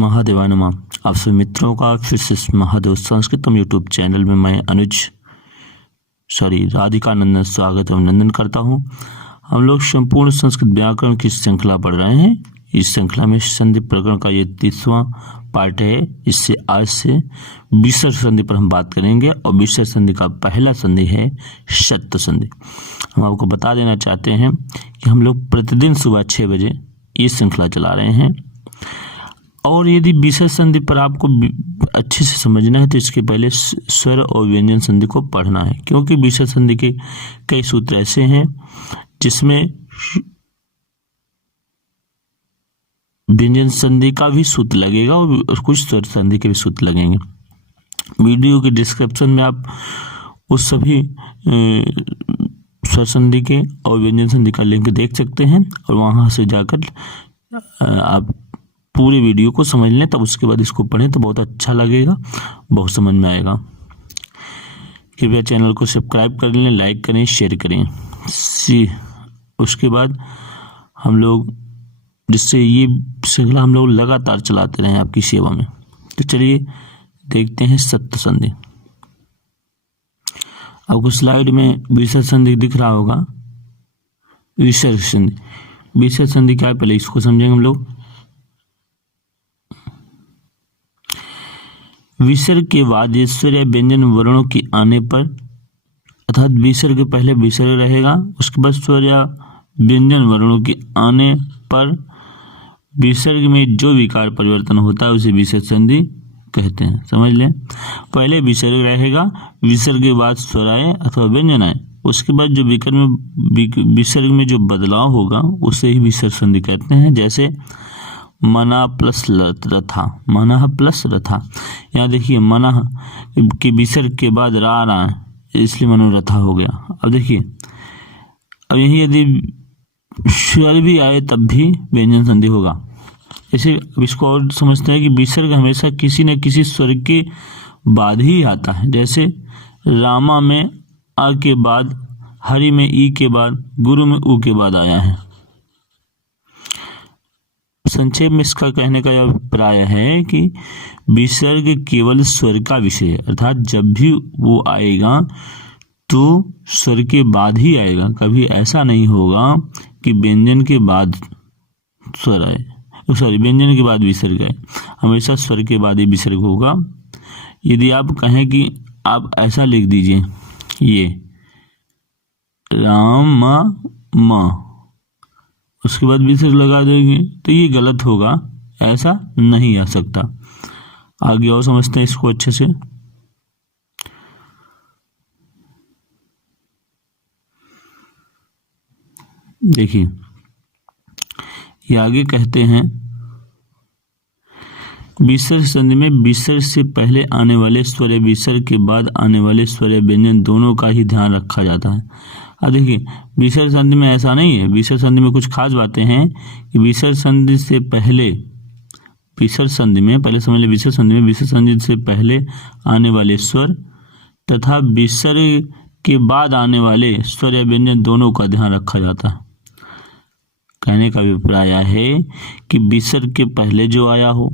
महादेवाय नमः। आप सभी मित्रों का फिर से महादेव संस्कृतम यूट्यूब चैनल में मैं राधिकानंदन स्वागत अभिनंदन करता हूं। हम लोग संपूर्ण संस्कृत व्याकरण की श्रृंखला पढ़ रहे हैं। इस श्रृंखला में संधि प्रकरण का ये 30वां पार्ट है। इससे आज से विसर्ग संधि पर हम बात करेंगे और विसर्ग संधि का पहला संधि है शत संधि। हम आपको बता देना चाहते हैं कि हम लोग प्रतिदिन सुबह 6 बजे ये श्रृंखला चला रहे हैं और यदि विसर्ग संधि पर आपको अच्छे से समझना है तो इसके पहले स्वर और व्यंजन संधि को पढ़ना है, क्योंकि विसर्ग संधि के कई सूत्र ऐसे हैं जिसमें व्यंजन संधि का भी सूत्र लगेगा और कुछ स्वर संधि के भी सूत्र लगेंगे। वीडियो के डिस्क्रिप्शन में आप उस सभी स्वर संधि के और व्यंजन संधि का लिंक देख सकते हैं और वहां से जाकर आप पूरे वीडियो को समझ लें, तब उसके बाद इसको पढ़ें तो बहुत अच्छा लगेगा, बहुत समझ में आएगा। कृपया चैनल को सब्सक्राइब कर लें, लाइक करें, शेयर करें। उसके बाद हम लोग जिससे ये श्रृंखला हम लोग लगातार चलाते रहें आपकी सेवा में। तो चलिए देखते हैं सत्य संधि। आपको स्लाइड में विसर्ग संधि दिख रहा होगा। विसर्ग संधि, विसर्ग संधि क्या है पहले इसको समझेंगे हम लोग। विसर्ग के बाद स्वर या व्यंजन वर्णों के आने पर, अर्थात विसर्ग के पहले विसर्ग रहेगा, उसके बाद स्वर या व्यंजन वर्णों के आने पर विसर्ग में जो विकार परिवर्तन होता है उसे विसर्ग संधि कहते हैं। समझ लें, पहले विसर्ग रहेगा, विसर्ग के बाद स्वर आए अथवा व्यंजन आए, उसके बाद जो विसर्ग में जो बदलाव होगा उसे ही विसर्ग संधि कहते हैं। जैसे मना प्लस रथा, मना प्लस रथा। यहाँ देखिए मना के विसर्ग के बाद रा रहा है, इसलिए मनोरथा हो गया। अब देखिए, अब यही यदि स्वर भी आए तब भी व्यंजन संधि होगा। ऐसे अब इसको और समझते हैं कि विसर्ग हमेशा किसी न किसी स्वर के बाद ही आता है। जैसे रामा में आ के बाद, हरि में ई के बाद, गुरु में ऊ के बाद आया है। संक्षेप में इसका कहने का अभिप्राय है कि विसर्ग केवल स्वर का विषय है, अर्थात जब भी वो आएगा तो स्वर के बाद ही आएगा। कभी ऐसा नहीं होगा कि व्यंजन के बाद स्वर आए, व्यंजन के बाद विसर्ग आए। हमेशा स्वर के बाद ही विसर्ग होगा। यदि आप कहें कि आप ऐसा लिख दीजिए, ये राम म, उसके बाद विसर्ग लगा देंगे तो ये गलत होगा, ऐसा नहीं आ सकता। आगे और समझते हैं इसको अच्छे से। देखिए, ये आगे कहते हैं विसर्ग संधि में विसर्ग से पहले आने वाले स्वर, विसर्ग के बाद आने वाले स्वर व्यंजन दोनों का ही ध्यान रखा जाता है। अब देखिए, विसर्ग संधि में ऐसा नहीं है। विसर्ग संधि में कुछ खास बातें हैं कि विसर्ग संधि से पहले, विसर्ग संधि में पहले समझ ले, विसर्ग संधि में विसर्ग संधि से पहले आने वाले स्वर तथा विसर्ग के बाद आने वाले स्वर या व्यंजन दोनों का ध्यान रखा जाता है। कहने का अभिप्राय है कि विसर्ग के पहले जो आया हो,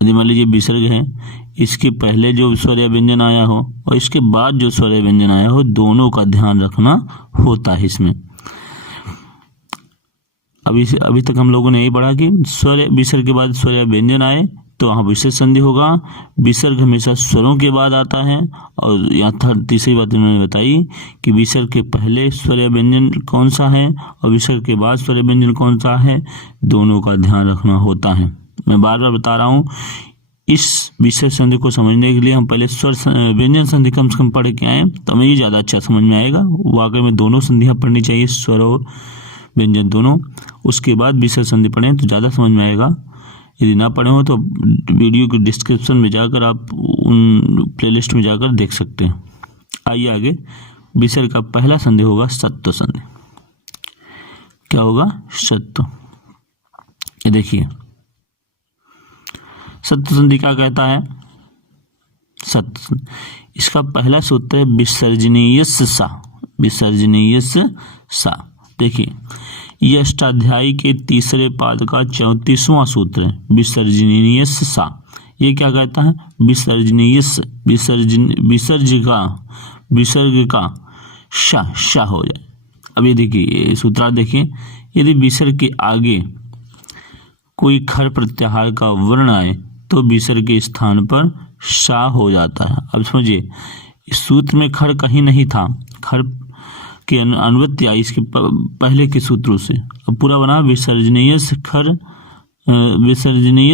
यदि मान लीजिए विसर्ग है, इसके पहले जो स्वर या व्यंजन आया हो और इसके बाद जो स्वर या व्यंजन आया हो, दोनों का ध्यान रखना होता है इसमें। अभी तक हम लोगों ने यही पढ़ा कि स्वर विसर्ग के बाद स्वर या व्यंजन आए तो वहाँ विसर्ग संधि होगा। विसर्ग हमेशा स्वरों के बाद आता है। और यहाँ तीसरी बात उन्होंने बताई कि विसर्ग के पहले स्वर या व्यंजन कौन सा है और विसर्ग के बाद स्वर या व्यंजन कौन सा है, दोनों का ध्यान रखना होता है। मैं बार बार बता रहा हूँ, इस विसर्ग संधि को समझने के लिए हम पहले स्वर व्यंजन संधि कम से कम पढ़ के आए, तो हमें ये ज़्यादा अच्छा समझ में आएगा। वाकई में दोनों संधियाँ पढ़नी चाहिए, स्वर और व्यंजन दोनों। उसके बाद विसर्ग संधि पढ़ें तो ज़्यादा समझ में आएगा। यदि ना पढ़े हो तो वीडियो के डिस्क्रिप्शन में जाकर आप उन प्लेलिस्ट में जाकर देख सकते हैं। आइए आगे। विसर्ग का पहला संधि होगा सत्व संधि। क्या होगा? सत्व। ये देखिए, सत्व संधि क्या कहता है? सत्व, इसका पहला सूत्र है विसर्जनीय सा, विसर्जनीय सा। देखिए, यह अष्टाध्यायी के तीसरे पाद का 34वां सूत्र है, विसर्जनीय सा। ये क्या कहता है? विसर्जनीय, विसर्ग का शा हो जाए। अब ये देखिए सूत्रार्थ देखिए, यदि विसर्ग के आगे कोई खर प्रत्याहार का वर्ण आए तो विसर्ग के स्थान पर शा हो जाता है। अब समझिए, इस सूत्र में खर कहीं नहीं था, खर के अनुवृत्ति आई इसके पहले के सूत्रों से। अब पूरा बना विसर्जनीय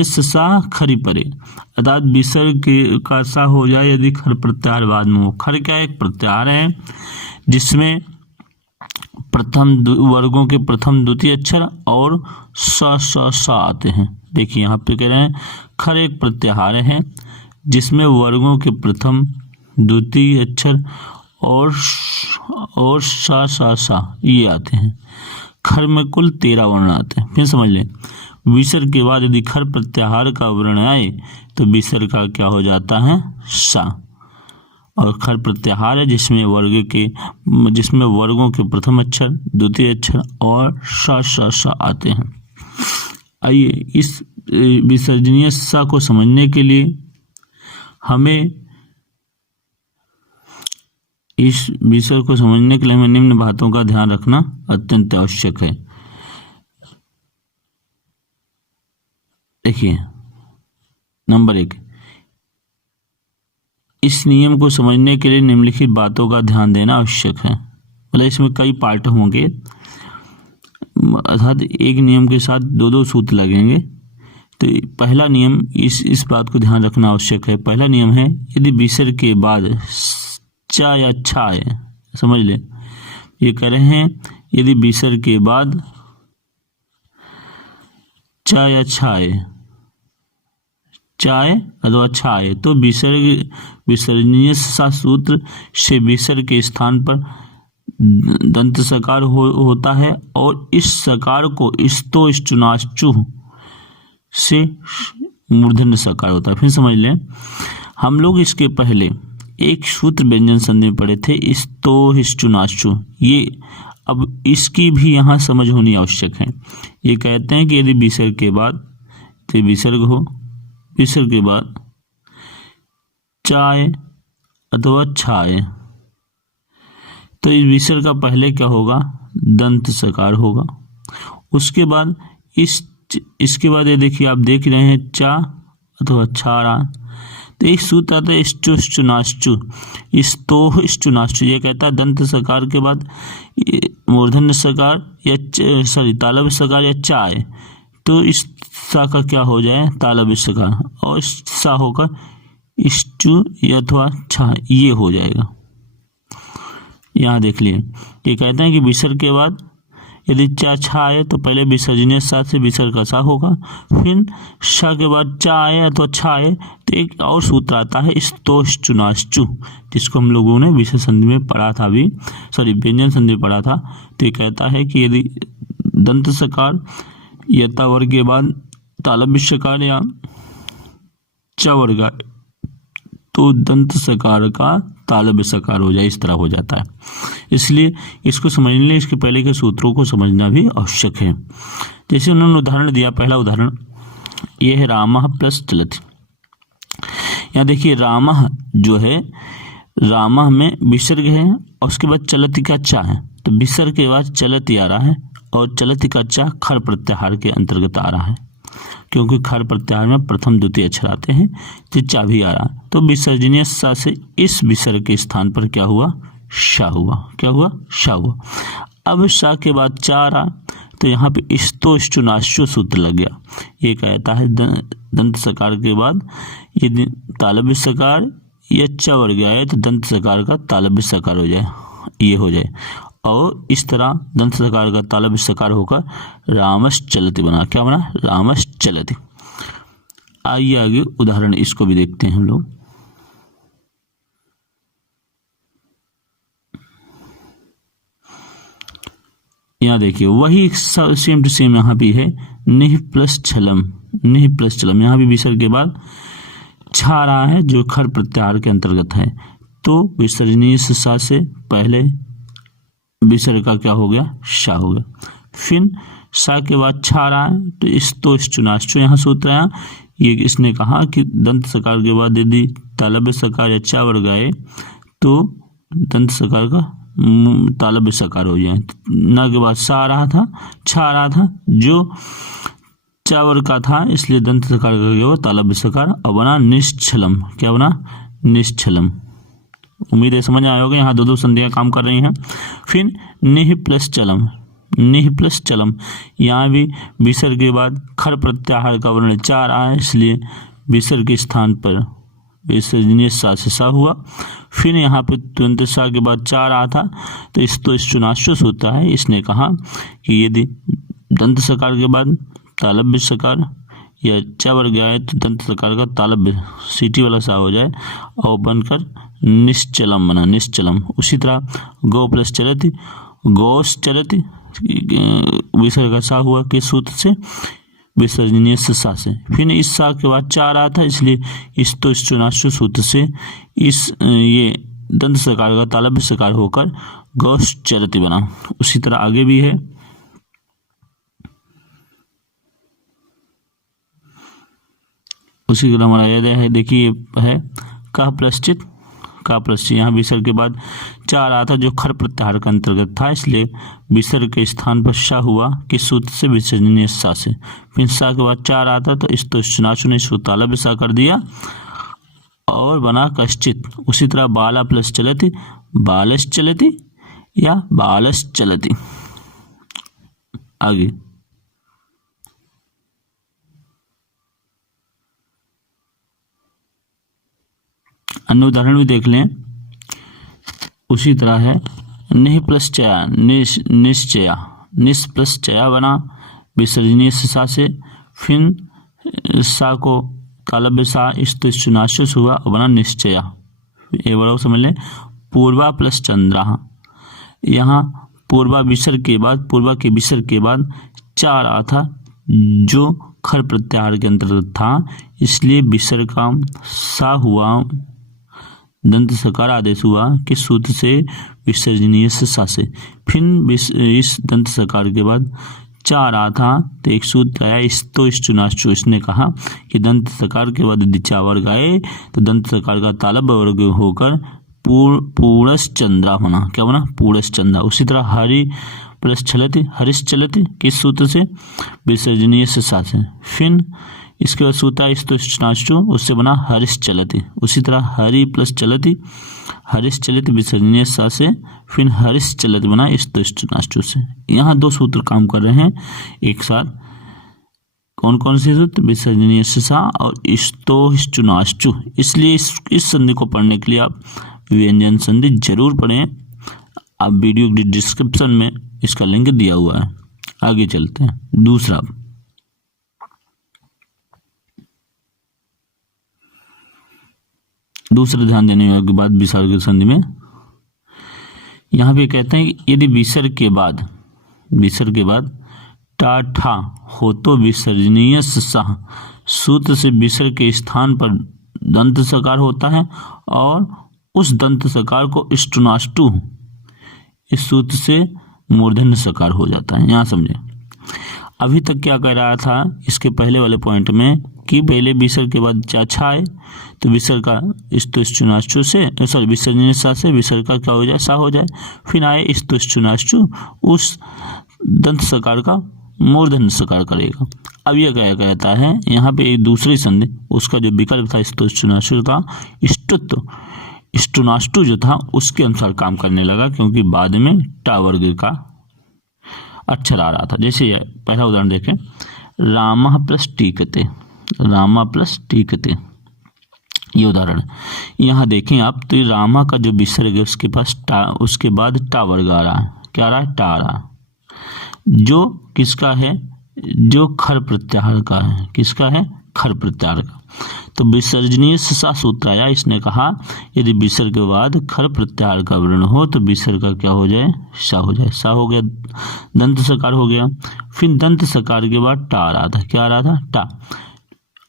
सा खरी परे, अर्थात विसर्ग का सा हो जाए यदि खर प्रत्याहार बाद में हो। खर क्या एक प्रत्याहार है जिसमें प्रथम वर्गों के प्रथम द्वितीय अक्षर और सा आते हैं। देखिए यहाँ पे कह रहे हैं खर एक प्रत्याहार है जिसमें वर्गों के प्रथम द्वितीय अक्षर और सा ये आते हैं। खर में कुल 13 वर्ण आते हैं। फिर समझ लें, विसर्ग के बाद यदि खर प्रत्याहार का वर्ण आए तो विसर्ग का क्या हो जाता है? सा। और खर प्रत्याहार है जिसमें वर्गों के प्रथम अक्षर, द्वितीय अक्षर और सा आते हैं। आइए इस विसर्जनीय सा को समझने के लिए हमें निम्न बातों का ध्यान रखना अत्यंत आवश्यक है। देखिए, नंबर 1, इस नियम को समझने के लिए निम्नलिखित बातों का ध्यान देना आवश्यक है। मतलब इसमें कई पार्ट होंगे, अर्थात एक नियम के साथ दो सूत्र लगेंगे। तो पहला नियम इस बात को ध्यान रखना आवश्यक है। पहला नियम है, यदि विसर्ग के बाद चा या छा है, समझ ले, ये कह रहे हैं यदि विसर्ग के बाद चा या छा है, चाय अथवा छाए तो विसर्जनीय सा सूत्र से विसर्ग के स्थान पर दंत सकार होता है और इस सकार को स्तो स्टुनाश्चु से मूर्धन्य सकार होता है। फिर समझ लें, हम लोग इसके पहले एक सूत्र व्यंजन संधि में पढ़े थे, स्तो स्टुनाश्चु। ये अब इसकी भी यहाँ समझ होनी आवश्यक है। ये कहते हैं कि यदि विसर्ग के बाद तो विसर्ग हो, विसर्ग के बाद चाय अथवा छाए तो इस विसर्ग का पहले क्या होगा? दंत सकार होगा। उसके बाद इसके बाद ये देखिए, आप देख रहे हैं चा अथवा छारा, तो एक सूत्र आता है स्टुनाश्चु, ये कहता है दंत सकार के बाद मूर्धन्य सकार या तालव्य सकार या चाय, तो इस सा का क्या हो जाए? तालव्य सकार, और सा होकर स्टु अथवा छा ये हो जाएगा। यहाँ देख लिए, ये कहते हैं कि विसर्ग के बाद यदि चा छा आए तो पहले विसर्जनीय सा से विसर्ग का सा होगा, फिर शा के बाद चा आए अथवा छा आए तो एक और सूत्र आता है स्तोश्चुनाश्चु, जिसको हम लोगों ने विसर्ग संधि में पढ़ा था व्यंजन संधि में पढ़ा था। तो ये कहता है कि यदि दंत सकार यता वर्ग के बाद तालव्य सकार या च वर्ग तो दंत सकार का तालव्य सकार हो जाए, इस तरह हो जाता है। इसलिए इसको समझने के लिए इसके पहले के सूत्रों को समझना भी आवश्यक है। जैसे उन्होंने उदाहरण दिया, पहला उदाहरण ये है रामः प्लस चलति। यहाँ देखिए रामः जो है, रामः में विसर्ग है और उसके बाद चलति का चा है, तो विसर्ग के बाद चलति आ रहा है और चलति का चा खर प्रत्याहार के अंतर्गत आ रहा है, क्योंकि खर प्रत्याहार में प्रथम द्वितीय अक्षर आते हैं, तो चा भी आ रहा है। तो विसर्जनीय सा से इस विसर्ग के स्थान पर क्या हुआ? शा हुआ। क्या हुआ? शा हुआ। अब शा के बाद चा आ रहा, तो यहाँ पे स्तोश्चुनाश्चु सूत्र लग गया। ये कहता है दंत सकार के बाद यदि तालव्य सकार या च वर्ग आए तो दंत सकार का तालव्य सकार हो जाए, ये हो जाए, और इस तरह दंत सकार का तालव्य सकार होकर रामश्चलति बना। क्या बना? रामश्चलति। आइए आगे उदाहरण इसको भी देखते हैं हम लोग। यहाँ देखिए वही सेम टू सेम यहाँ भी है, निह प्लस छलम, निह प्लस चलम। यहाँ भी विसर्ग के बाद छा रहा है जो खर प्रत्याहार के अंतर्गत है, तो विसर्जनीय सा से पहले विसर्ग का क्या हो गया? शा हो गया। फिर सा के बाद छा रहा है तो इस्तोश्चुनाश्चु यहाँ सूत्र आया। ये इसने कहा कि दंत सकार के बाद यदि तालव्य सकार या चा वर्ग आए तो दंत सकार का तालव्य सकार हो जाए। ना के बाद सा आ रहा था, छा आ रहा था, जो चा वर्ग का था, इसलिए दंत सकार का क्या हुआ, तालव्य सकार, और बना निश्चलम। क्या बना, निश्चलम। उम्मीद है समझ आया होगा। यहाँ दो संधियां काम कर रही हैं। फिर निह प्लस चलम, निह प्लस चलम, यहाँ भी विसर्ग के बाद खर प्रत्याहार का वर्ण चा रहा है, इसलिए विसर्ग के स्थान पर विसर्जनीय सा से सा हुआ। फिर यहाँ पे तुरंत सा के बाद चा रहा था तो इस्तोश्चुनाश्चुस होता है। इसने कहा कि यदि दंत सकार के बाद तालव्य सकार या चा वर्ग आए तो दंत सकार का तालव्य सीटी वाला सा हो जाए और बनकर निश्चलम बना, निश्चलम। उसी तरह गौ प्लस चलती, गौस चलती, विसर्ग का सा हुआ किस सूत्र से, विसर्जनीय सा से। फिर इस सा के बाद चा रहा था, इसलिए इस्तोश्चुनाश्चु सूत्र से इस ये दंत सकार का तालव्य सकार होकर गौस चलती बना। उसी तरह आगे भी है। उसी तरह हमारा याद है, देखिए है का प्लस चित, का प्लस, यहाँ विसर्ग के बाद चा रहा था जो खर प्रत्याहार का अंतर्गत था, इसलिए विसर्ग के स्थान पर सा हुआ किस सूत्र से, विसर्जनीय सा से। फिर सा के बाद चा रहा था तो इस्तोश्चुनाश्चु ने इसको तालव्य सा कर दिया और बना कश्चित। उसी तरह बाला प्लस चलती, बालस चलती या बालस चलती। आगे अन्य उदाहरण भी देख लें। उसी तरह है निह प्लस चया, निश्चया, निस प्लस चया बना विसर्जनीय सा से। फिर सा को तालव्य सा इस्तोश्चुनाश्चुस हुआ और बना निश्चया। ये बड़ा समझ लें। पूर्वा प्लस चंद्रा, यहाँ पूर्वा विसर्ग के बाद, पूर्वा के विसर्ग के बाद चा रहा था जो खर प्रत्याहार के अंतर्गत था, इसलिए विसर्ग का सा हुआ, दंत सकार आदेश हुआ किस सूत्र से, विसर्जनीय सा से। फिर इस दंत सकार के बाद चा रहा था तो एक सूत्र आया इस्तोश्चुनाश्चु। इसने कहा कि दंत सकार के बाद यदि चा वर्ग आए तो दंत सकार का तालव्य वर्ग होकर पूर्णस चंद्रा होना। क्या बना, पूर्णस चंद्रा। उसी तरह हरि प्लस चलती, हरिश चलती किस सूत्र से, विसर्जनीय सा से। फिर इसके बाद सूत्र इस्तोश्चुनाश्चु, उससे बना हरिश चलती। उसी तरह हरि प्लस चलती, हरिश चलती विसर्जनीय सा से। फिर हरिश चलती बना इस्तोश्चुनाश्चु से। यहाँ दो सूत्र काम कर रहे हैं एक साथ। कौन कौन से सूत्र, विसर्जनीय सा और इस्तोश्चुनाश्चु। इसलिए इस संधि को पढ़ने के लिए आप व्यंजन संधि जरूर पढ़ें। आप वीडियो की डिस्क्रिप्शन में इसका लिंक दिया हुआ है। आगे चलते हैं। दूसरा ध्यान देने की बात विसर्ग संधि में, यहाँ पे कहते हैं कि यदि विसर्ग के बाद टा ठा हो तो विसर्जनीय सा सूत्र से विसर्ग के स्थान पर दंत सकार होता है और उस दंत सकार को इष्टुनाष्टु इस सूत्र से मूर्धन्य सकार हो जाता है। यहाँ समझे, अभी तक क्या कह रहा था इसके पहले वाले पॉइंट में कि पहले विसर्ग के बाद चा आए तो विसर्ग का इस्तोश्चुनाश्चु से, सॉरी विसर्जनीय सा से विसर्ग का क्या हो जाए, सा हो जाए। फिर आए इस्तोश्चुनाश्चु, उस दंत सकार का मूर्धन्य सकार करेगा। अब यह क्या कहता है, यहाँ पे एक दूसरी संधि, उसका जो विकल्प था इस्तोश्चुनाश्चु का, इष्टुनाष्टु जो था उसके अनुसार काम करने लगा, क्योंकि बाद में टा वर्ग का अक्षर आ रहा था। जैसे पहला उदाहरण देखें, रामा प्लस टीकते, रामा प्लस टीकते, ये उदाहरण। यहाँ देखें आप तो रामा का जो विसर्ग है उसके पास टा, उसके बाद टा वर्ग आ रहा है। क्या आ रहा है, टा आ रहा है, जो किसका है, जो खर प्रत्याहार का है। किसका है, खर प्रत्याहार का। तो विसर्जनीय सा सूत्र आया। इसने कहा यदि विसर्ग के बाद खर प्रत्याहार का वर्ण हो तो विसर्ग का क्या हो जाए, सा हो जाए। सा हो गया, दंत सकार हो गया। फिर दंत सकार के बाद टा आ रहा था। क्या आ रहा था, टा।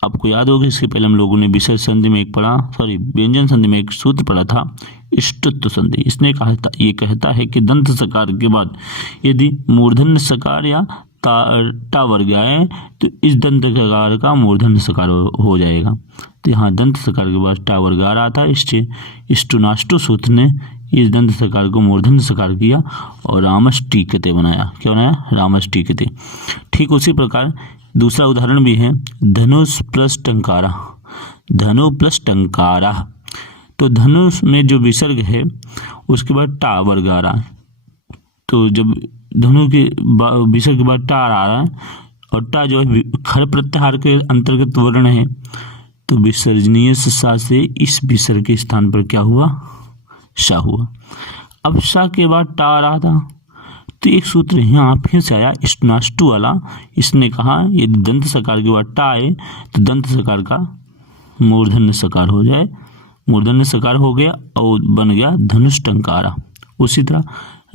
आपको याद होगा इसके पहले हम लोगों ने विसर्ग संधि में व्यंजन संधि में एक सूत्र पढ़ा था, इष्टत्व संधि। इसने कहा था, ये कहता है कि दंत सकार के बाद यदि मूर्धन्य सकार या टा वर्ग आए तो इस दंत सकार का मूर्धन्य सकार हो जाएगा। तो यहाँ दंत सकार के बाद टा वर्ग आ रहा था, इससे इष्टुनाष्टु सूत्र ने इस दंत सकार को मूर्धन्य सकार किया और रामष्टीकते बनाया। क्या बनाया? रामष्टीकते। ठीक उसी प्रकार दूसरा उदाहरण भी है, धनुष प्लस टंकारा। धनु प्लस टंकारा, तो धनुष में जो विसर्ग है उसके बाद टा वर्ग आ रहा है, तो जब धनु के विसर्ग के बाद टा आ रहा है और टा जो है खर प्रत्याहार के अंतर्गत वर्ण है, तो विसर्जनीय सा से इस विसर्ग के स्थान पर क्या हुआ? शा हुआ। अब शा के बाद टा आ रहा था, तो एक सूत्र यहाँ फिर से आया इष्टनाष्टु वाला। इसने कहा यदि दंत सकार के बाद टा आए तो दंत सकार का मूर्धन्य सकार हो जाए। मूर्धन्य सकार हो गया और बन गया धनुष टंकारा। उसी तरह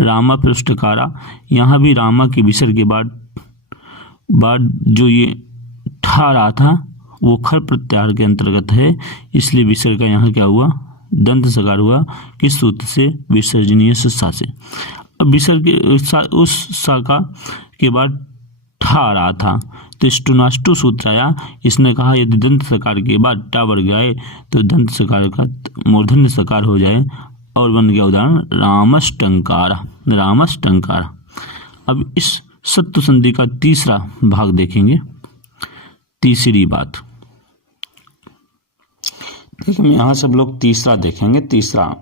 रामा प्लस टकारा, यहाँ भी रामा के विसर्ग के बाद जो ये ठा रहा था वो खर प्रत्याहार के अंतर्गत है, इसलिए विसर्ग का यहाँ क्या हुआ? दंत सकार हुआ। किस सूत्र से? विसर्जनीय सा से। अब विसर्ग उस शाखा के बाद ठा आ रहा था, तो इष्टुनाष्टु सूत्र आया। इसने कहा यदि दंत सकार के बाद टा वर्ग आए तो दंत सकार का मूर्धन्य सकार हो जाए और बन गया उदाहरण रामष्टंकारा। रामष्टंकारा। अब इस सत्व संधि का तीसरा भाग देखेंगे। तीसरी बात देखिए, यहाँ सब लोग तीसरा देखेंगे। तीसरा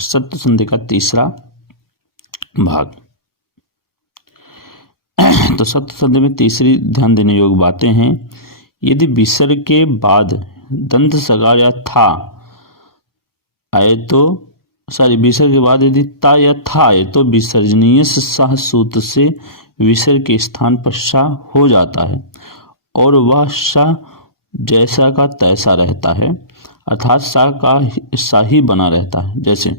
सत्व संधि का तीसरा भाग। तो सत्व संधि में तीसरी ध्यान देने योग्य बातें हैं। यदि विसर्ग के बाद दंत सकार या था आए तो विसर्ग के बाद यदि ता या था आए तो विसर्जनीय सा सूत्र से विसर्ग के स्थान पर शा हो जाता है और वह शा जैसा का तैसा रहता है, अर्थात सा ही बना रहता है। जैसे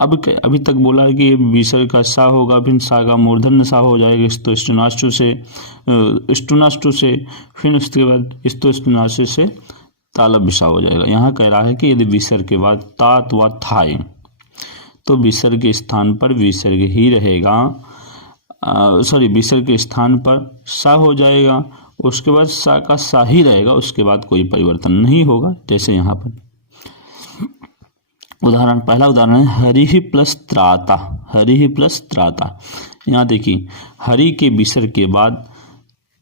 अभी तक बोला है कि विसर्ग का सा होगा, फिर सा का मूर्धन्य सा हो जाएगा तो इष्टुनाष्टु से फिर उसके बाद इष्टुनाष्टु से तालव्य सा हो जाएगा। यहाँ कह रहा है कि यदि विसर्ग के बाद ता अथवा था तो विसर्ग के स्थान पर विसर्ग ही रहेगा। विसर्ग के स्थान पर सा हो जाएगा, उसके बाद सा का सा ही रहेगा, उसके बाद कोई परिवर्तन नहीं होगा। जैसे यहाँ पर उदाहरण, पहला उदाहरण है हरि प्लस त्राता। हरि प्लस त्राता। यहाँ देखिए हरि के विसर्ग के बाद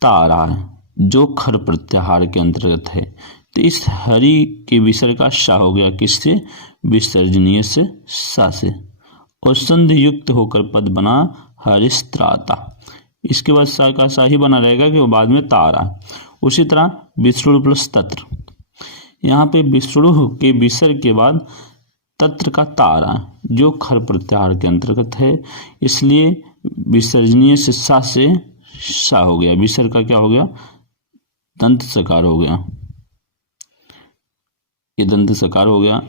ता आ रहा है जो खर प्रत्याहार के अंतर्गत है, तो इस हरि के विसर्ग का शा हो गया। किससे? विसर्जनीय से सा से, और संधि युक्त होकर पद बना हरिस्त्राता। इसके बाद सा का सा ही बना रहेगा कि वो बाद में ता आ रहा है। उसी तरह विष्णु प्लस तत्र। यहाँ पे विष्णु के विसर्ग के बाद तत्र का ता आ रहा है जो खर प्रत्याहार के अंतर्गत है, इसलिए विसर्जनीय से सा हो गया। विसर्ग का क्या हो गया? दंत सकार हो गया। ये दंत सकार हो गया।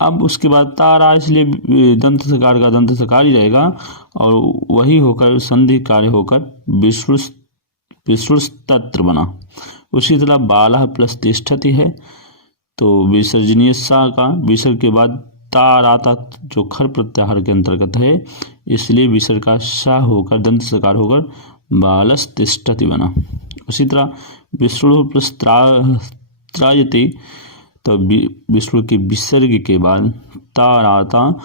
अब उसके बाद ता आ रहा है, इसलिए दंत सकार का दंत सकार ही रहेगा और वही होकर संधि कार्य होकर विष्णु तत्र बना। उसी तरह बाला प्लस तिष्ठति है, तो विसर्जनीय सा का विसर्ग के बाद ता आ रहा था जो खर प्रत्याहार के अंतर्गत है, इसलिए विसर्ग का सा होकर दंत सकार होकर बालस तिष्ठति बना। उसी तरह विष्णु प्लस त्रायते, तो विष्णु के विसर्ग के बाद ता आ रहा था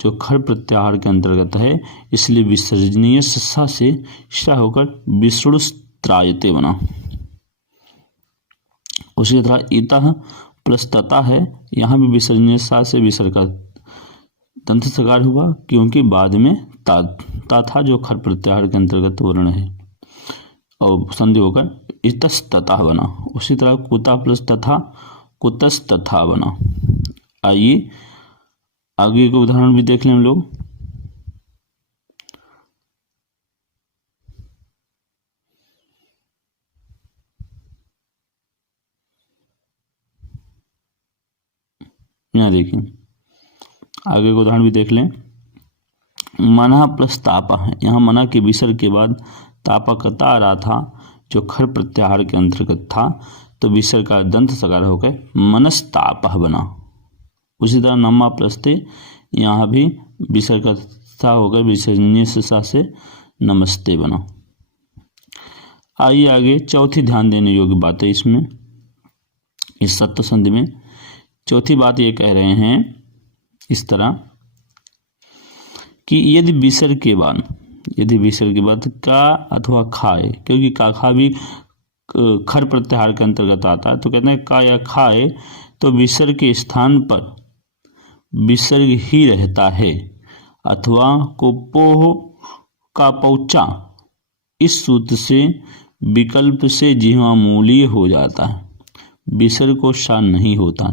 जो खर प्रत्याहार के अंतर्गत है, इसलिए विसर्जनीय सा से शा होकर विष्णु त्रायते बना। उसी तरह इतः प्लस तता है, यहाँ भी विसर्जनीय सा से विसर्ग का दंत सकार हुआ क्योंकि बाद में ता था जो खर प्रत्याहार के अंतर्गत वर्ण है और संधि होकर इतस्तता बना। उसी तरह कुता प्लस तथा कुतस्तथा बना। आइए आगे का उदाहरण भी देख लें हम लोग। यहाँ देखिए आगे का उदाहरण भी देख लें। मना प्लस तापा है, यहाँ मना के विसर्ग के बाद तापा का ता आ रहा था जो खर प्रत्याहार के अंतर्गत था, तो विसर्ग का दंत सकार होकर मनस्तापः बना। उसी तरह नमा प्लस्ते, यहाँ भी विसर्ग का सा होकर विसर्जनीय सा से नमस्ते बना। आइए आगे, चौथी ध्यान देने योग्य बात है इसमें, इस सत्व संधि में चौथी बात ये कह रहे हैं इस तरह कि यदि विसर्ग के बाद का अथवा खाए, क्योंकि का खा भी खर प्रत्याहार के अंतर्गत आता है, तो कहते हैं का या खाए तो विसर्ग के स्थान पर विसर्ग ही रहता है, अथवा कोपोह का पौचा इस सूत्र से विकल्प से जिह्वा मूलीय हो जाता है, विसर्ग को सा नहीं होता।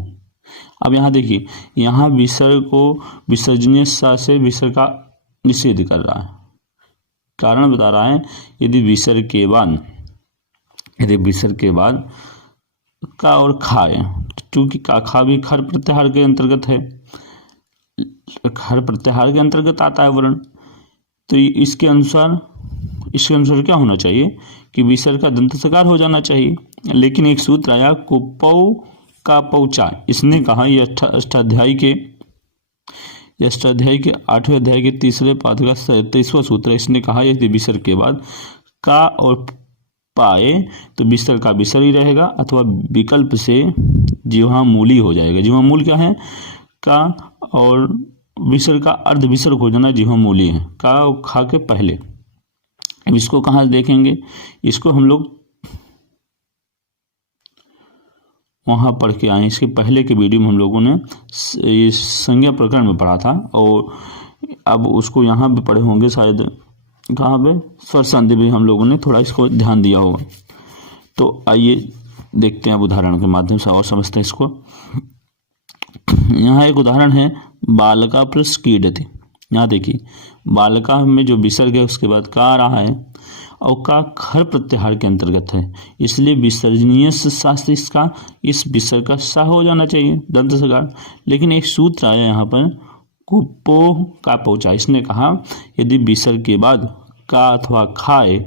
अब यहाँ देखिए, यहाँ विसर्ग को विसर्जनीय सा से विसर्ग का निषेध कर रहा है, कारण बता रहा है यदि विसर्ग के बाद का और खाए, चूंकि का खा भी खर प्रत्याहार के अंतर्गत है, खर प्रत्याहार के अंतर्गत आता है वर्ण, तो इसके अनुसार क्या होना चाहिए कि विसर्ग का दंत सकार हो जाना चाहिए। लेकिन एक सूत्र आया कुपौ का पौचा, इसने कहा ये अष्टाध्यायी के 8वें अध्याय के तीसरे पाद का 37वां सूत्र है। इसने कहा यदि विसर्ग के बाद का और पाए तो विसर्ग का विसर्ग ही रहेगा, अथवा विकल्प से जिह्वा मूली हो जाएगा। जिह्वा मूल क्या है? का और विसर्ग का अर्ध विसर्ग हो जाना जिह्वा मूली है, का और खा के पहले। अब इसको कहाँ देखेंगे? इसको हम लोग वहाँ पढ़ के आए, इसके पहले के वीडियो में हम लोगों ने ये संज्ञा प्रकरण में पढ़ा था, और अब उसको यहाँ भी पढ़े होंगे शायद, कहाँ पे स्वर संधि भी हम लोगों ने थोड़ा इसको ध्यान दिया होगा। तो आइए देखते हैं अब उदाहरण के माध्यम से और समझते हैं इसको। यहाँ एक उदाहरण है बालका प्लस कीडति। यहाँ देखिए बालका में जो विसर्ग है उसके बाद का आ रहा है, और का खर प्रत्याहार के अंतर्गत है, इसलिए विसर्जनीय शास्त्र इसका इस विसर्ग का सा हो जाना चाहिए, दंत सकार। लेकिन एक सूत्र आया यहाँ पर कुपो का पहुंचा, इसने कहा यदि विसर्ग के बाद का अथवा खाए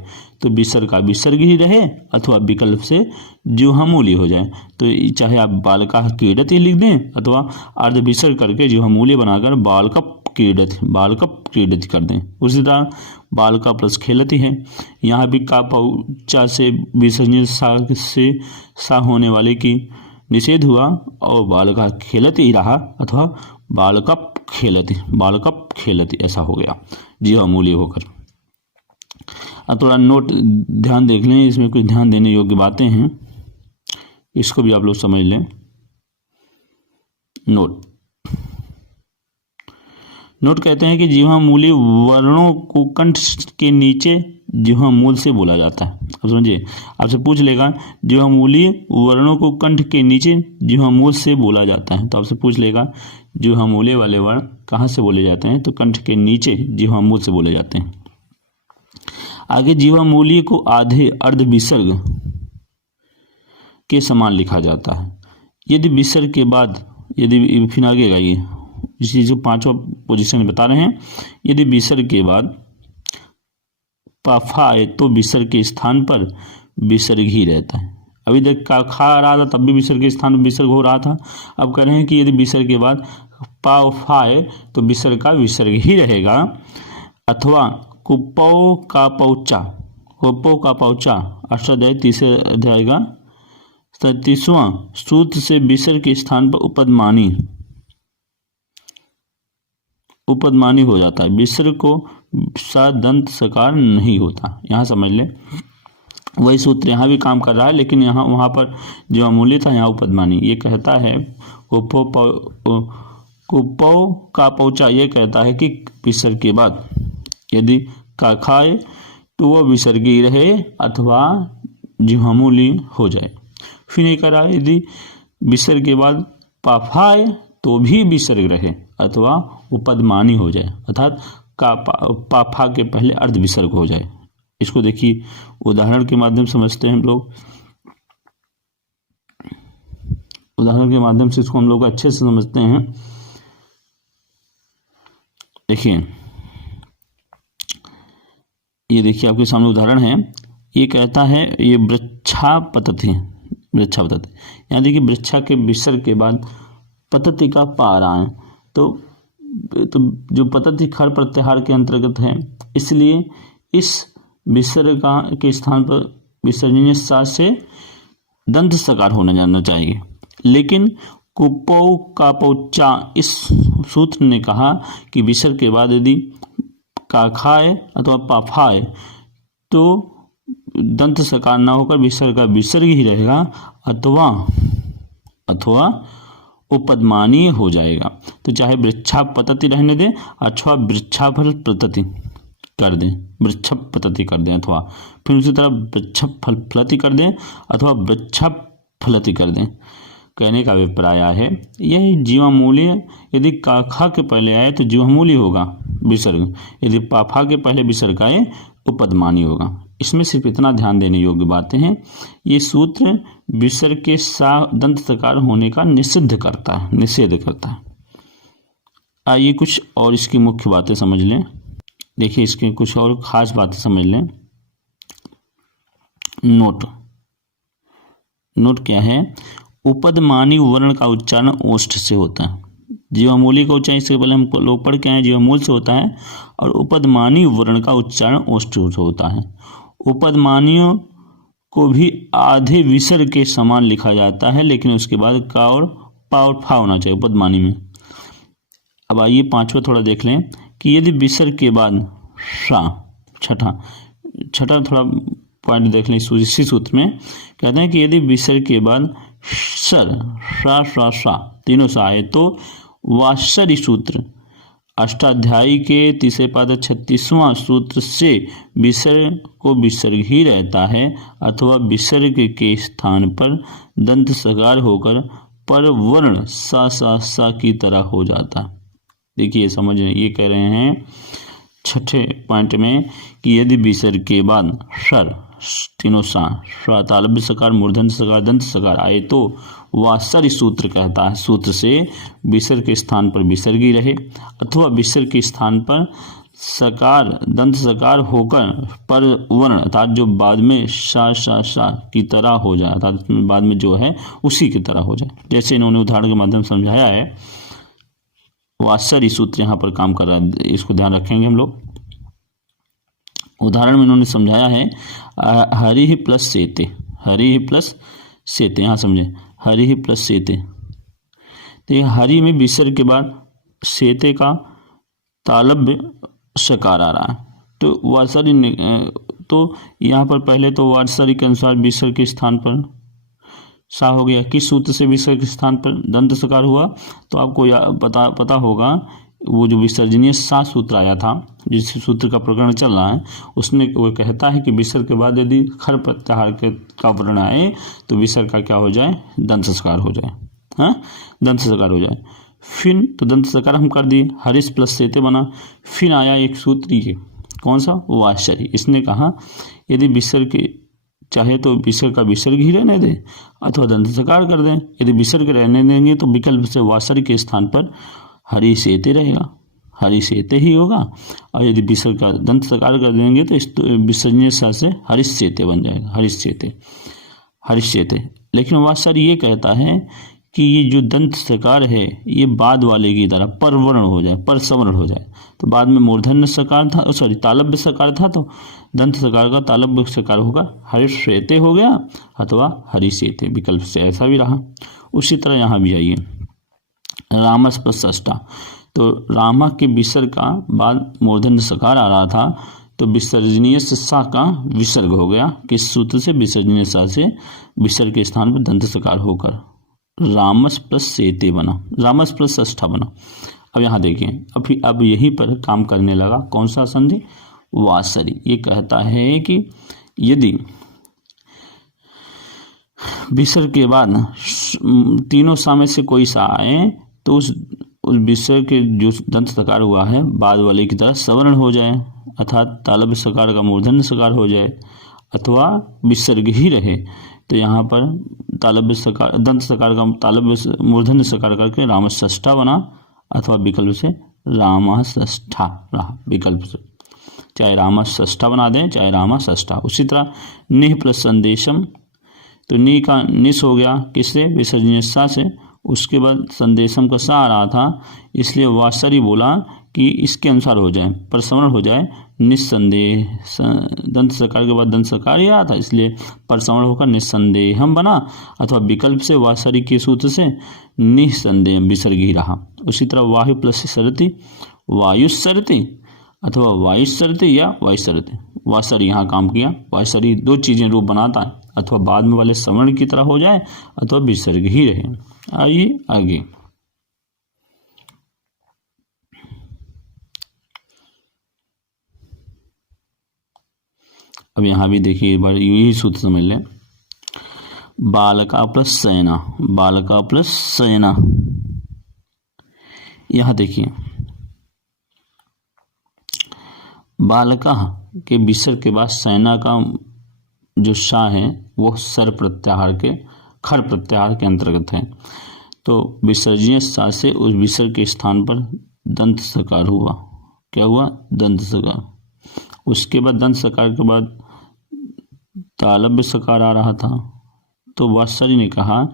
तो विसर्ग का विसर्ग ही रहे, अथवा विकल्प से जिह्वा मूली हो जाए। तो चाहे आप बालका क्रीडति लिख दें, अथवा अर्ध विसर्ग करके जिह्वा मूली बनाकर बालकप क्रीडति कर दें। उसी तरह बालका प्लस खेलती है, यहाँ भी का पौचा से विसर्जनीय सा होने वाले की निषेध हुआ, और बालका खेलती ही रहा, अथवा बालकप खेलती ऐसा हो गया जिह्वा मूली होकर। अब थोड़ा नोट ध्यान देख लें, इसमें कुछ ध्यान देने योग्य बातें हैं, इसको भी आप लोग समझ लें। नोट कहते हैं कि जिह्वा मूली वर्णों को कंठ के नीचे जिह्वा मूल से बोला जाता है। अब समझिए, आपसे पूछ लेगा जिह्वा मूली वर्णों को कंठ के नीचे जिह्वा मूल से बोला जाता है, तो आपसे पूछ लेगा जिह्वा मूले वाले वर्ण कहाँ से बोले जाते हैं, तो कंठ के नीचे जिह्वा मूल से बोले जाते हैं। आगे जिह्वा मूली को आधे अर्ध विसर्ग के समान लिखा जाता है। यदि विसर्ग के बाद, यदि फिर आगे आइए, इसी जो पांचवा पोजीशन बता रहे हैं, यदि विसर्ग के बाद पाफा आए तो विसर्ग के स्थान पर विसर्ग ही रहता है। अभी तक का खा रहा था तब भी विसर्ग के स्थान पर विसर्ग हो रहा था, अब कह रहे हैं कि यदि विसर्ग के बाद पाफा आए तो विसर्ग का विसर्ग ही रहेगा, अथवा कुपौ का पौचा अष्टाध्याय तीसरे अध्याय का 37वां सूत्र से विसर्ग के स्थान पर उपदमानी हो जाता है, विसर्ग को सा दंत सकार नहीं होता। यहाँ समझ लें, वही सूत्र यहाँ भी काम कर रहा है, लेकिन यहाँ वहाँ पर जो मूल्य था यहाँ उपदमानी। ये कहता है कुपौ का पौचा, ये कहता है कि विसर्ग के बाद यदि का खाए तो वह विसर्गी रहे, अथवा जिह्वा मूली हो जाए। फिर नहीं करा, यदि विसर्ग के बाद पाफाए तो भी विसर्ग रहे, अथवा उपदमानी हो जाए, अर्थात का पाफा के पहले अर्ध विसर्ग हो जाए। इसको देखिए उदाहरण के माध्यम से समझते हैं हम लोग। उदाहरण के माध्यम से इसको हम लोग अच्छे से समझते हैं। देखिए, ये देखिए आपके सामने उदाहरण है। ये कहता है, ये वृक्षापतति, वृक्षा पतति। यहाँ देखिए वृक्षा के विसर्ग के बाद पतति का पा आ रहा है, तो जो पतति खर प्रत्याहार के अंतर्गत है, इसलिए इस विसर्ग के स्थान पर विसर्जनीय सा से दंत सकार होना जाना चाहिए। लेकिन कुपौ कापौचा इस सूत्र ने कहा कि विसर्ग के बाद यदि काखाए अथवा पाफाए तो दंत सकार ना होकर विसर्ग का विसर्ग ही रहेगा अथवा उपदमानीय हो जाएगा। तो चाहे वृक्षा पतति रहने दें अथवा वृक्षाफल पतति कर दें, वृक्ष पतति कर दें, अथवा फिर उसी तरह वृक्ष फलति कर दें अथवा वृक्षा फलति कर दें। कहने का अभिप्राय है यह जीवामूल्य यदि काखा के पहले आए तो जीवामूल्य होगा विसर्ग, यदि पाफा के पहले विसर्ग आए उपदमानी होगा। इसमें सिर्फ इतना ध्यान देने योग्य बातें हैं। ये सूत्र विसर्ग के सा दंत सकार होने का निषेध करता है। आइए कुछ और इसकी मुख्य बातें समझ लें। देखिए इसकी कुछ और खास बातें समझ लें। नोट क्या है? उपदमानी वर्ण का उच्चारण ओष्ठ से होता है। जीवामूली का उच्चारण इससे पहले हम लोग पढ़ के आए जीवामूल से होता है, और उपदमानी वर्ण का उच्चारण ओष्ठ से होता है। उपदमानियों को भी आधे विसर्ग के समान लिखा जाता है, लेकिन उसके बाद का और पा और फा होना चाहिए उपदमानी में। अब आइए पांचवा थोड़ा देख लें कि यदि विसर्ग के बाद सा, छठा थोड़ा पॉइंट देख लें इसी सूत्र में। कहते हैं कि यदि विसर्ग के बाद सा तीनों सा आए तो वात्सर्य सूत्र अष्टाध्यायी के तीसरे पाद 36वां सूत्र से विसर्ग को विसर्ग ही रहता है अथवा विसर्ग के स्थान पर दंत सकार होकर पर वर्ण सा की तरह हो जाता। देखिए समझ रहे, ये कह रहे हैं छठे पॉइंट में कि यदि विसर्ग के बाद तीनों सा तालव्य सकार मूर्धन्य सकार दंत सकार आए तो वात्सर्य सूत्र कहता है सूत्र से विसर्ग के स्थान पर विसर्ग ही रहे अथवा विसर्ग के स्थान पर सकार दंत सकार होकर पर वर्ण अर्थात जो बाद में सा की तरह हो जाए, अर्थात बाद में जो है उसी की तरह हो जाए। जैसे इन्होंने उदाहरण के माध्यम से समझाया है, वात्सर्य सूत्र यहाँ पर काम कर रहा है, इसको ध्यान रखेंगे हम लोग। उदाहरण में इन्होंने समझाया है हरि ही प्लस सेते, यहाँ समझे हरि ही प्लस सेते। तो ये हरि में विसर्ग के बाद सेते का तालव्य सकार आ रहा है, तो वात्सर्य तो यहाँ पर पहले तो वात्सर्य के अनुसार विसर्ग के स्थान पर सा हो गया। किस सूत्र से विसर्ग के स्थान पर दंत सकार हुआ? तो आपको पता होगा वो जो विसर्जनीय सा सूत्र आया था, जिस सूत्र का प्रकरण चल रहा है, उसमें वो कहता है कि विसर्ग के बाद यदि खर प्रत्याहार का वर्ण आए तो विसर्ग का क्या हो जाए? दंत सकार हो जाए। हाँ, दंत सकार हो जाए। फिर तो दंत सकार हम कर दिए, हरिश प्लस सेते बना। फिर आया एक सूत्र, ये कौन सा? वात्सर्य। इसने कहा यदि विसर्ग के चाहे तो विसर्ग का विसर्ग ही रहने दें अथवा दंत सकार कर दें। यदि विसर्ग रहने देंगे तो विकल्प से वात्सर्य के स्थान पर हरि सेते रहेगा, हरि सेते ही होगा। और यदि विसर्ग का दंत सकार कर देंगे तो इस विसर्जनीय सा से हरिश सेते बन जाएगा, हरिश सेते। लेकिन वात्सर्य ये कहता है कि ये जो दंत सकार है ये बाद वाले की तरह पर वर्ण हो जाए, पर सवर्ण हो जाए। तो बाद में मूर्धन्य सकार था, तालव्य सकार था, तो दंत सकार का तालव्य सकार होगा हरिश सेते हो गया अथवा हरि सेते, विकल्प से ऐसा भी रहा। उसी तरह यहाँ भी आइए रामस प्लस षष्ठा। तो रामा के विसर्ग का बाद मूर्धन्य सकार आ रहा था, तो विसर्जनीय सा का विसर्ग हो गया। किस सूत्र से? विसर्जनीय सा से विसर्ग के स्थान पर दंत सकार होकर रामस प्लस सेते बना, रामस प्लस षष्ठा बना। अब यहाँ देखिए अब यहीं पर काम करने लगा कौन सा संधि? वात्सर्य। ये कहता है कि यदि विसर्ग के बाद तीनों सा में से कोई सा आए तो उस विसर्ग के जो दंत सकार हुआ है बाद वाले की तरह सवर्ण हो जाए, अर्थात तालव्य सकार का मूर्धन्य सकार हो जाए अथवा विसर्ग ही रहे। तो यहाँ पर तालव्य सकार दंत सकार का तालव्य मूर्धन्य सकार करके रामषष्ठा बना अथवा विकल्प से रामषष्ठा रहा, विकल्प से चाहे रामषष्ठा बना दें चाहे रामषष्ठा। उसी तरह निह प्लस संदेशम, तो नी का निस हो गया किससे, विसर्जनीय सा से। उसके बाद संदेशम का सा आ रहा था, इसलिए वासरी बोला कि इसके अनुसार हो जाए, प्रसवर्ण हो जाए, निस्संदेह। दंत सकार के बाद दंत सकार ही आया था, इसलिए प्रसवर्ण होकर निस्संदेह हम बना, अथवा विकल्प से वासरी के सूत्र से निस्संदेह विसर्ग ही रहा। उसी तरह वायु प्लस सरति, वायुसरति अथवा वायुसरति या वायुसरति, वासरी यहाँ काम किया। वासरी दो चीजें रूप बनाता है, अथवा बाद में वाले सवर्ण की तरह हो जाए अथवा विसर्ग ही रहे। आइए आगे। अब यहाँ भी देखिए एक बार यही सूत्र समझ लें, बालका प्लस सैना, बालका प्लस सैना। यहाँ देखिए बालका के विसर्ग के बाद सैना का जो सा है वो सर प्रत्याहार के खर प्रत्याहार के अंतर्गत है। तो विसर्जनीय सा से उस विसर्ग के स्थान पर दंत सकार हुआ। क्या हुआ, दंत सकार। उसके बाद दंत सकार के बाद तालव्य सकार आ रहा था, तो वासरी ने कहा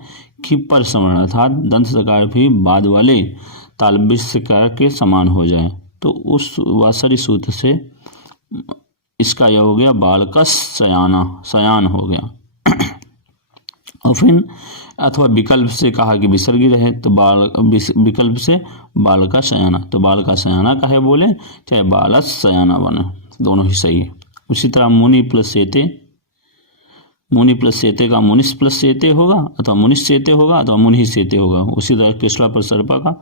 कि परसवर्ण अर्थात दंत सकार भी बाद वाले तालव्य सकार के समान हो जाए। तो उस वासरी सूत्र से इसका यह हो गया बालकस सयाना, सयान हो गया। और फिर अथवा विकल्प से कहा कि विसर्गी रहे, तो विकल्प से बालका सयाना, तो बालका सयाना कहे बोले चाहे बालस सयाना बने, दोनों ही सही है। उसी तरह मुनि प्लस सेते, मुनि प्लस सेते का मुनिस प्लस सेते होगा, अथवा मुनिस सेते होगा, अथवा मुनि सेते होगा। उसी तरह कृष्णा पर सर्पा का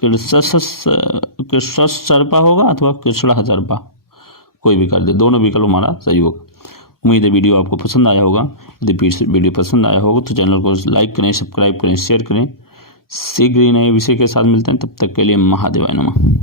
कृष्ण सर्पा होगा, अथवा कृष्णा सर्पा, कोई भी कर दे, दोनों विकल्प हमारा सही होगा। उम्मीद है वीडियो आपको पसंद आया होगा। यदि वीडियो पसंद आया होगा तो चैनल को लाइक करें, सब्सक्राइब करें, शेयर करें। शीघ्र ही नए विषय के साथ मिलते हैं, तब तक के लिए महादेवाय नमः।